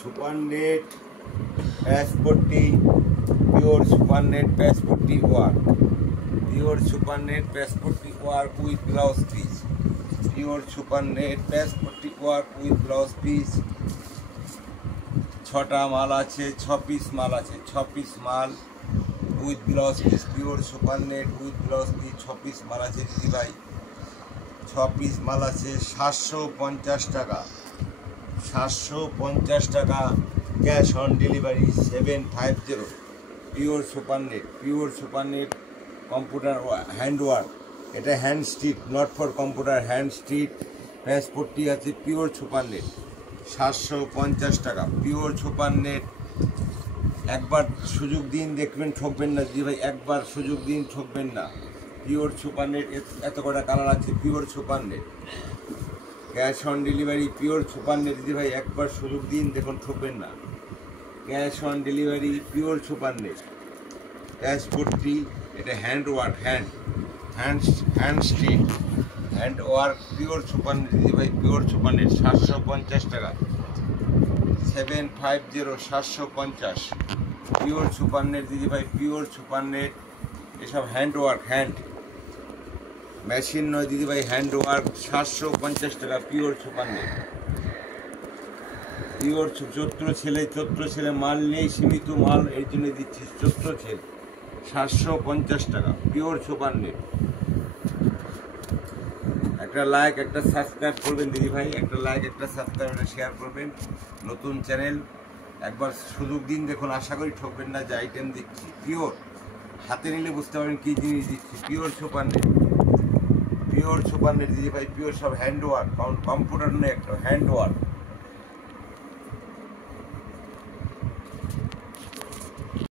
Super net প্যাচপট্টি, pure super net প্যাচপট্টি work, pure super net প্যাচপট্টি work with blouse piece, pure super net প্যাচপট্টি work with blouse piece. 6টা মাল আছে, 6 পিস মাল আছে, 6 পিস মাল with blouse piece, pure super net with blouse piece 6 piece মাল আছে দিদি ভাই। 6 পিস মাল আছে 750 টাকা, 750 টাকা cash on delivery 750। Pure super net, pure super net computer hand work, এটা hand stitch, not for computer, hand stitch প্যাচপট্টি আছে। পিওর সুপার নেট 750 টাকা, পিওর সুপার নেট। একবার সুযোগ দিন, দেখবেন ঠকবেন না দিদি ভাই, একবার সুযোগ দিন ঠকবেন না। পিওর সুপার নেট এত কটা কালার আছে, pure super net cash on delivery, pure super net দিদি ভাই, একবার সুযোগ দিন, দেখুন ঠকবেন না। Cash on delivery, pure super net প্যাচপট্টি, এটা hand work, hand stitch hand work, pure super net দিদি ভাই, পিওর সুপার নেট 750 টাকা, 750, 750 পিওর সুপার নেট দিদি ভাই, পিওর সুপার নেট। এসব হ্যান্ড ওয়ার্ক, হ্যান্ড মেশিন নয় দিদি ভাই, হ্যান্ড ওয়ার্ক 750 টাকা, পিওর সুপার নেট। পিওর চৈত্র ছেলে মাল নেই, সীমিত মাল এর জন্য দিচ্ছি, চৈত্র ছেলে 750 টাকা, পিওর সুপার নেট। একটা লাইক, একটা সাবস্ক্রাইব করবেন দিদি ভাই, একটা লাইক, একটা সাবস্ক্রাইব, একটা শেয়ার করবেন। নতুন চ্যানেল, একবার সুযোগ দিন, দেখুন আশা করি ঠকবেন না। যে আইটেম দিচ্ছি পিওর, হাতে নিলে বুঝতে পারবেন কী জিনিস দিচ্ছি। Pure super net, pure super net দিদি ভাই, পিওর সব হ্যান্ড ওয়ার্ক, কম্পিউটার নেই, একটা হ্যান্ড ওয়ার্ক।